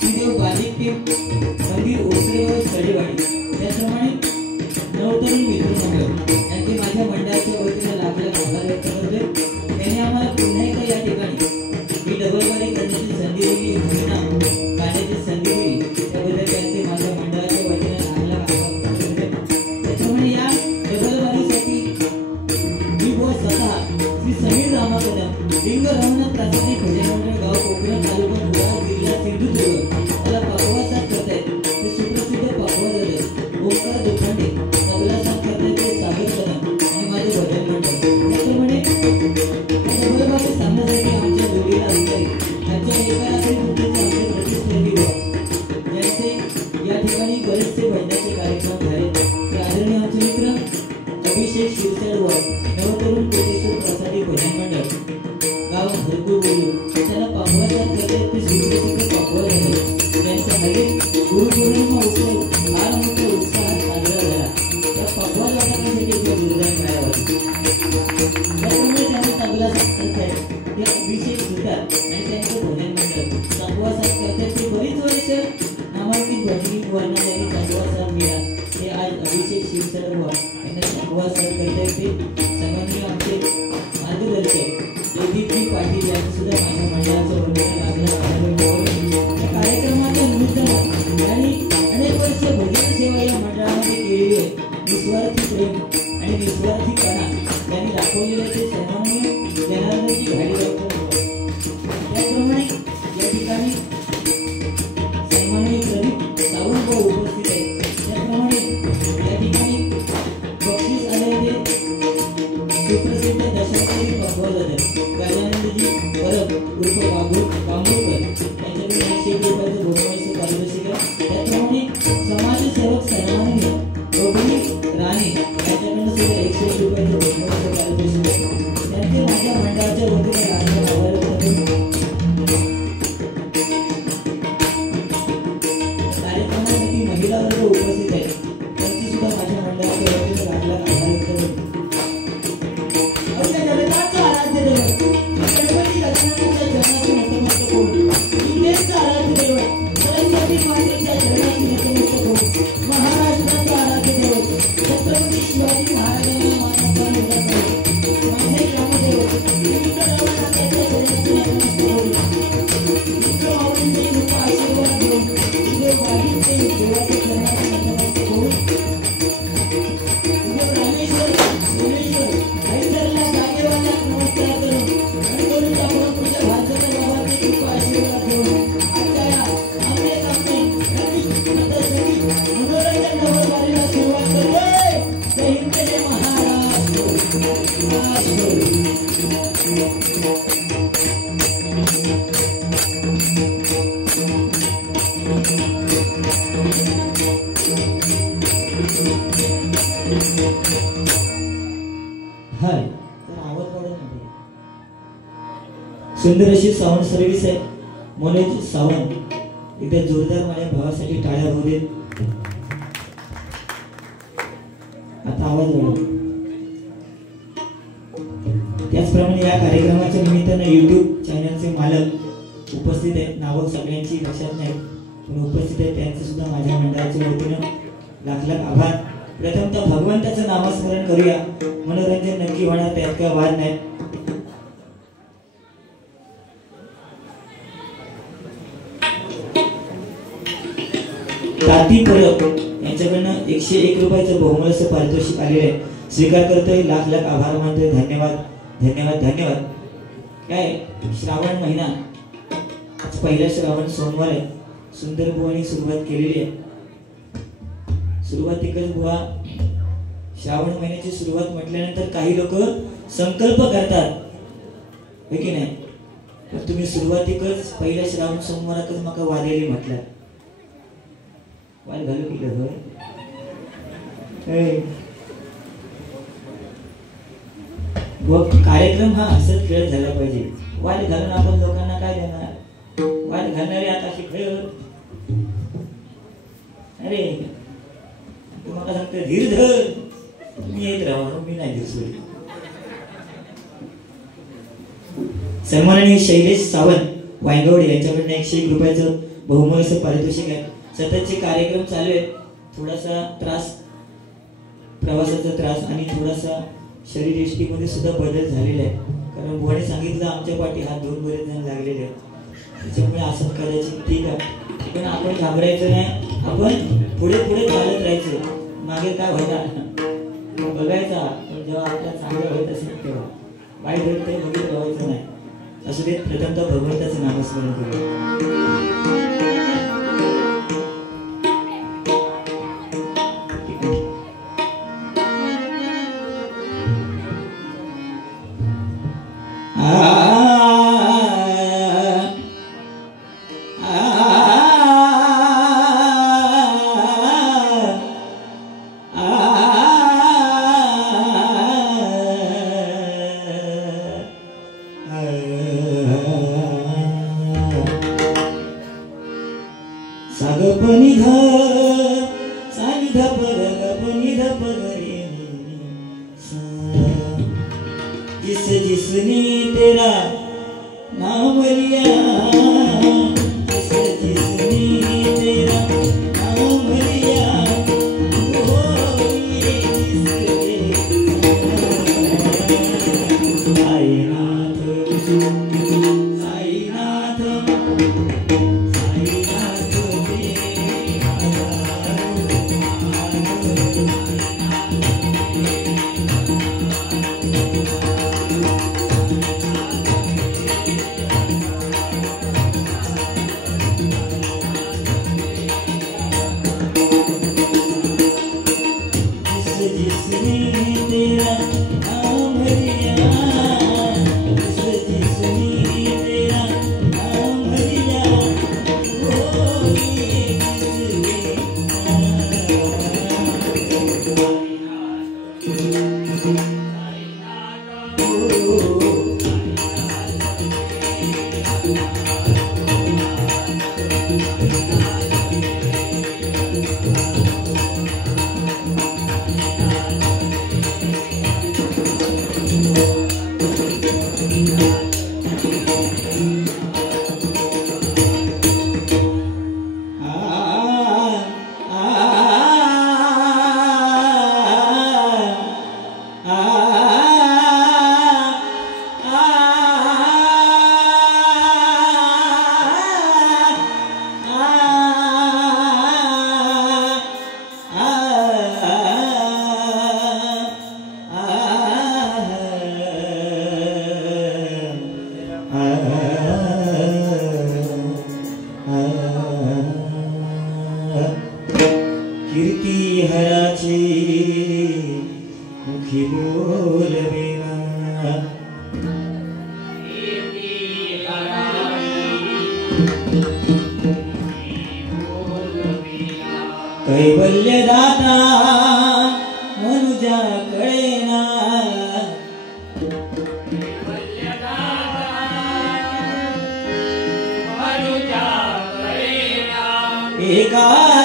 Shridev बाजिक team मंदिर ओसरे व सडेवाडी त्याचप्रमाणे नवतरुण मित्र मंडळ यांचे माझ्या मंडळाच्या वतीने लाभलेला आभार व्यक्त करतोय। त्यांनी आम्हाला पुन्हा एकदा या ठिकाणी ही डबल बारी करण्याची संधी दिली, घोषणा काढण्याची संधी दिली, त्याबद्दल त्यांचे माझ्या मंडळाच्या वतीने आम्हाला आभार व्यक्त करतोय। त्याचप्रमाणे या डबल बारीसाठी मी व स्वतः श्री समीर रामा कदम लिंग रमनाथ प्राथमिक भजन मंडळ गाव कोकण तालुका धुळा जिल्हा सिंधुदुर्ग मला पकवा साथ करतायत ते सुप्रसिद्ध पकवा दादा ओंकार दुखंडे तबला साथ करतायत ते सागर कदम आणि माझे भजन मंडळ। त्याचप्रमाणे डबल बारी सामन्यासाठी आमच्या जोडीला असणारी आमच्या एका रात्री मुक्तीचे आमचे प्रतिस्पर्धी ज्यांचे या ठिकाणी बरेचसे भजनाचे कार्यक्रम झाले ते आदरणीय आमचे मित्र अभिषेक शिरसाट नवतरुण कोटेश्वर प्रसादी भजन मंडळ गाव हरकुळ बोलू त्याला पापवा साथ करतायत ते सुप्रसिद्ध पापवा झाले त्यांचा हल्ली गुरुपौर्णिमा उत्सव फार मोठ्या उत्साहात साजरा झाला। त्या पापवा जाण्यासाठी एक जोरदार मिळाला त्यामुळे त्यांना तबला साथ करतायत ते अभिषेक सुतार आणि त्यांचं भजन मंडळ पापवा साथ करतायत ते बरीच वर्ष नामांकित भजनी वर्णासाठी पापवा साथ मिळाला ते आज अभिषेक शिरसाट यांना पापवा साथ करतायत ते सन्माननीय आमचे मार्गदर्शक जयदीपजी पाटील यांचं सुद्धा माझ्या मंडळाचं वतीने लागलं आभार व्यक्त करतो। या कार्यक्रमाच्या निमित्तानं आणि अनेक वर्ष भजन सेवा या मंडळामध्ये केलेली आहे। निस्वार्थी प्रेम आणि निस्वार्थीपणा यांनी दाखवलेले ते सन्माननीय जनार्दनजी घाडीकर त्याचप्रमाणे या ठिकाणी सन्माननीय प्रदीप सावंत उपस्थित आहेत। त्याचप्रमाणे या ठिकाणी बक्षीस आलेले सुप्रसिद्ध दशावतारी पकवा दादा गजानंदजी परब उर्फ बांबूळकर यांच्याकडे 100 रुपयाचं बहुमानाचं पारितोषिक आहे। त्याचप्रमाणे समाजसेवक सन्माननीय रोहिणी राणे यांच्याकडून सुद्धा 100 रुपयाचं बहुमानाचं पारितोषिक आहे। त्यांचे माझ्या मंडळाच्या वतीने आभार व्यक्त करतो। कार्यक्रमासाठी महिला वर्ग उपस्थित आहेत त्यांची सुद्धा माझ्या मंडळाच्या वतीने आभार व्यक्त करतो। महाराष्ट्राचा आराध्य दैवत छत्रपती शिवाजी महाराजांना माझे ग्रामदैवत आशीर्वाद घेऊन तुझे वाढीचे देवाचे रामेश्वर भुवनेश्वर हरिसरला जागेवाला नमस्कार करून आणि करून आपण तुझ्या भाजपच्या बाबाचे कृपा आशीर्वाद घेऊन आजच्या या आमने सामने मनोरंजन डबल बारीला सुरुवात करतोय। जय हिंद जय महाराष्ट्र। हाय तर आवाज वाढवून नाही सुंदर अशी साऊंड सर्व्हिस आहे मनोज सावंत इथे जोरदार माझ्या भावासाठी टाळ्या होऊ देत। आता आवाज वाढव। त्याचप्रमाणे या कार्यक्रमाच्या निमित्तानं YouTube चॅनलचे मालक उपस्थित आहेत। नावं सगळ्यांची लक्षात नाही पण उपस्थित आहेत त्यांचे सुद्धा माझ्या मंडळाच्या वतीनं लाख लाख आभार। प्रथमतः भगवंताचं नामस्मरण करूया मनोरंजन नक्की होणार त्यात काय वाद नाही। ताती परब यांच्याकडनं 101 रुपयाचं बहुमूल्य पारितोषिक आलेलं आहे स्वीकार करतोय। लाख लाख आभार मानतोय। धन्यवाद धन्यवाद धन्यवाद। काय श्रावण महिना आज पहिला श्रावण सोमवार आहे। सुंदर बुवांनी सुरुवात केलेली आहे। सुरुवातीकच बुवा श्रावण महिन्याची सुरुवात म्हटल्यानंतर काही लोक संकल्प करतात हे की नाही तर तुम्ही सुरुवातीकच पहिल्या श्रावण सोमवारातच मका वादेली म्हटलं वाल घालू की होय कार्यक्रम हा असंच खेळ झाला पाहिजे। वाल घालून आपण लोकांना काय देणार वाल घालणारे आता खेळ अरे तुम्हाला सांगते धीर धर मी येत राहा मी नाही धीर सोडली। सन्माननीय शैलेश सावंत वायगवडे यांच्याकडून 101 रुपयाचं बहुमोल असं पारितोषिक आहे. सततचे कार्यक्रम चालू आहेत. थोडासा त्रास, प्रवासाचा त्रास आणि थोडासा शरीरयष्टीमध्ये सुद्धा बदल झालेला आहे. कारण बुवाने सांगितलं आमच्या पाठी हात दोन बरेच जण लागलेले आहेत, त्याच्यामुळे असं कदाचित ठीक आहे. पण आपण घाबरायचं नाही, आपण पुढे पुढे चालत राहायचं. मागे काय व्हायला बघायचा, पण जेव्हा आपल्या चांगलं होत असेल तेव्हा वाईट होत ते बघित राहायचं नाही. असू देत, प्रथमतः भगवंताचं नामस्मरण करू. सागपनी ध सानी ध पग पनी ध पग रे जिस जिसने तेरा नाम लिया, जिस जिसने तेरा नाम लिया, वो साईनाथ साईनाथ कीर्ती हराची मुखी बोलवेना, कैवल्य दाता मनुजा कळेना,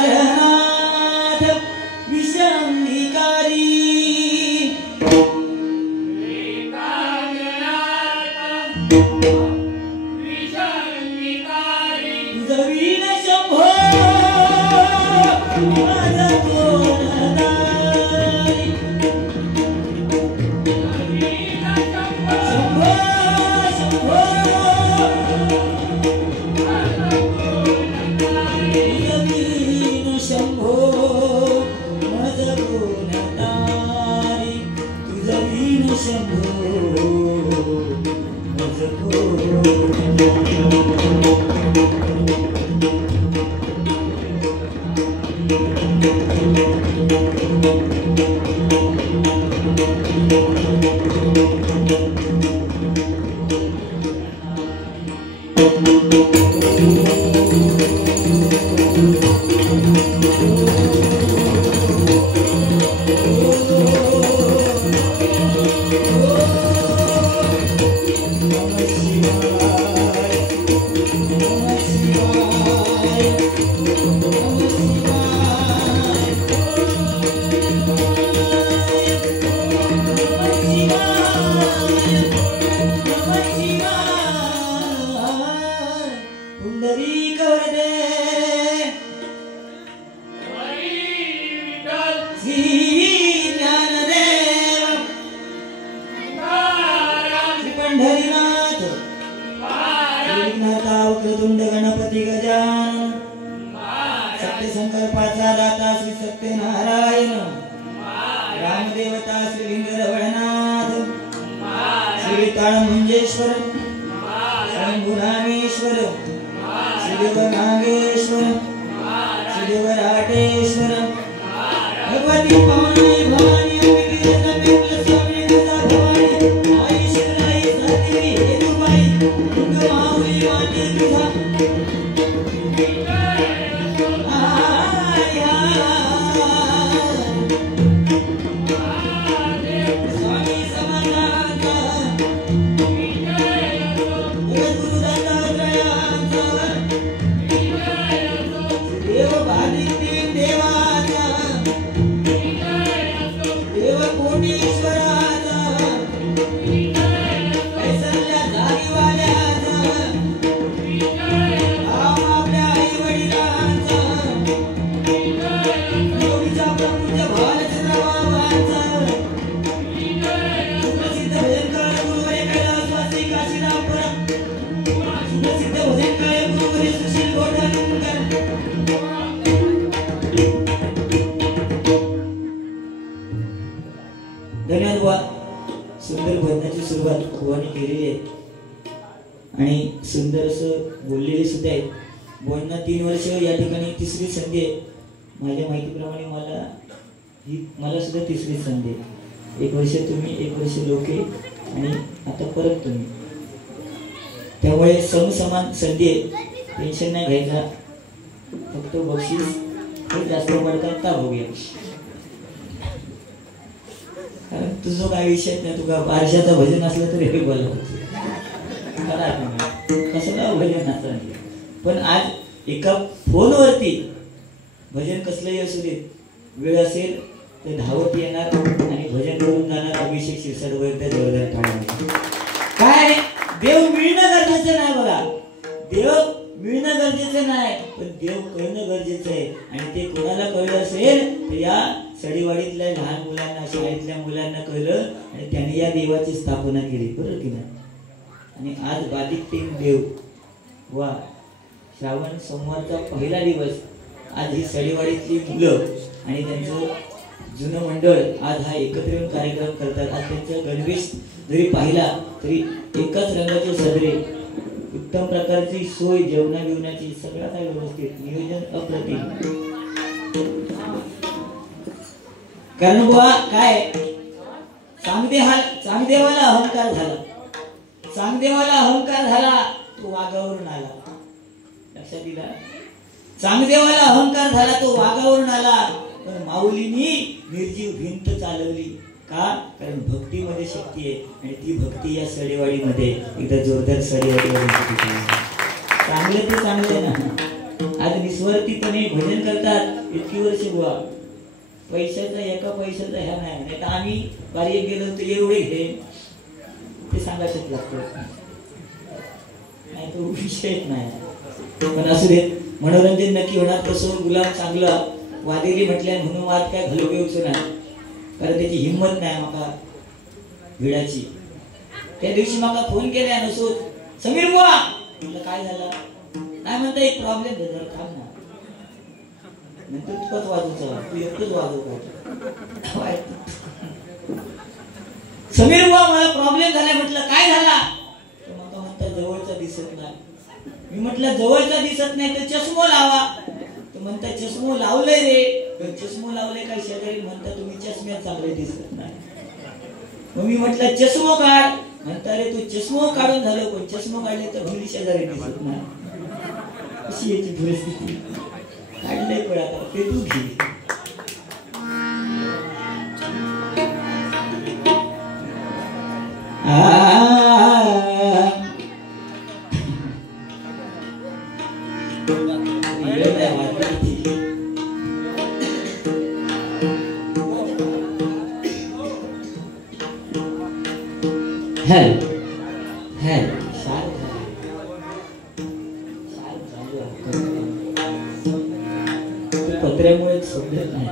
एकारनाथ विषंगिकारी, जवीन शंभो माझा कोण दारी, शंभो शंभो शंभो माझा कोण दारी, तुझा वीण शंभो माझा पुंडरी गजानन सत्य संकल्पाचा दाता श्री सत्यनारायण रामदेवता श्री लिंगरवळनाथ श्री ताळमुंजेश्वर शंभुरामेश्वर श्रीदेव नागेश्वर श्रीदेव राटेश्वर भगवती भवानी भवानी अंबिके नंदिनी स्वामी दुर्गा भवानी आई शिवराई सातेरी हेतुबाई गंगामाऊली वाणी तुझा सुंदर भजनाची सुरुवात भवानी केलेली आहे आणि सुंदर असं बोललेले सुद्धा आहेत. बोलणं 3 वर्ष या ठिकाणी तिसरी संधी आहे. माझ्या माहितीप्रमाणे मला सुद्धा तिसरी संधी आहे. 1 वर्ष तुम्ही 1 वर्ष लोके आणि आता परत तुम्ही. त्यामुळे समसमान संधी आहे. टेन्शन नाही घ्यायचा. फक्त बक्षीस हे जास्त पडतात का बघूया. कारण तुझं काय विषय नाही. तुका बारशाचं भजन असलं तरी हे बोलावं कसं भजन असं. पण आज एका फोनवरती भजन कसलंही असू दे वेळ असेल तर धावत येणार आणि भजन करून जाणार. अभिषेक शिरसाट जोरदार ठाणे. काय देव मिळणं गरजेचं नाही बघा. देव मिळणं गरजेचं नाही पण देव कळणं गरजेचं आहे. आणि ते कोणाला कळलं असेल तर या सडीवाडीतल्या लहान मुलांना शाळेतल्या मुलांना कळलं आणि त्यांनी या देवाची स्थापना केली. बरोबर की नाही. आणि आज बाधिक टीम देव वा श्रावण सोमवारचा पहिला दिवस. आज ही सडीवाडीतली मुलं आणि त्यांचं जुनं मंडळ आज हा एकत्र येऊन कार्यक्रम करतात. आज त्यांचा गणवेश जरी पाहिला तरी एकाच रंगाचे सदरे, उत्तम प्रकारची सोय, जेवणा बिवण्याची सगळं काय व्यवस्थित, नियोजन अप्रतिम. कारण बुवा काय चांगदेवाला अहंकार झाला. चांगदेवाला अहंकार झाला तो वाघावरून आला. लक्षात दिला. चांगदेवाला अहंकार झाला तो वाघावरून आला. पण माऊलीनी निर्जीव भिंत चालवली. का? कारण भक्तीमध्ये शक्ती आहे आणि ती भक्ती या सडेवाडीमध्ये एकदा जोरदार सडेवाडीवर. चांगले ते चांगले ना. आज निस्वार्थीपणे भजन करतात. इतकी वर्ष बुवा पैशाचा एका पैशाचा ह्या नाही. तर आम्ही कार्य गेलो तर एवढे घे ते सांगायचंच लागतं. नाही तो विषयच नाही. पण असू देत मनोरंजन नक्की होणार. तसं गुलाम चांगला वादेली म्हटल्या म्हणून वाद काय घालून नाही. कारण त्याची हिंमत नाही माका भिडाची. त्या दिवशी माका फोन केला नसो समीर बुवा म्हटलं काय झालं. नाही म्हणता एक प्रॉब्लेम झाला. थांब ना नंतर तुझंच वाजवचा तू एकटंच वाजव. समीर बुवा मला प्रॉब्लेम झाला. म्हटलं काय झाला. माका म्हणता जवळचा दिसत नाही. मी म्हटलं जवळचा दिसत नाही तर चष्मो लावा. तर म्हणता चष्मो लावलंय रे. चष्मो लावले काय शेजारी म्हणता तुम्ही चष्म्यात चांगले दिसत नाही. मग मी म्हटलं चष्मो काढ. म्हणता रे तू चष्मो काढून झालं पण चष्मो काढले तर भुली शेजारी दिसत नाही. अशी याची परिस्थिती. काढलंय पण आता ते तू घे. पत्र्यामुळे समजत नाही.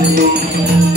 Thank you.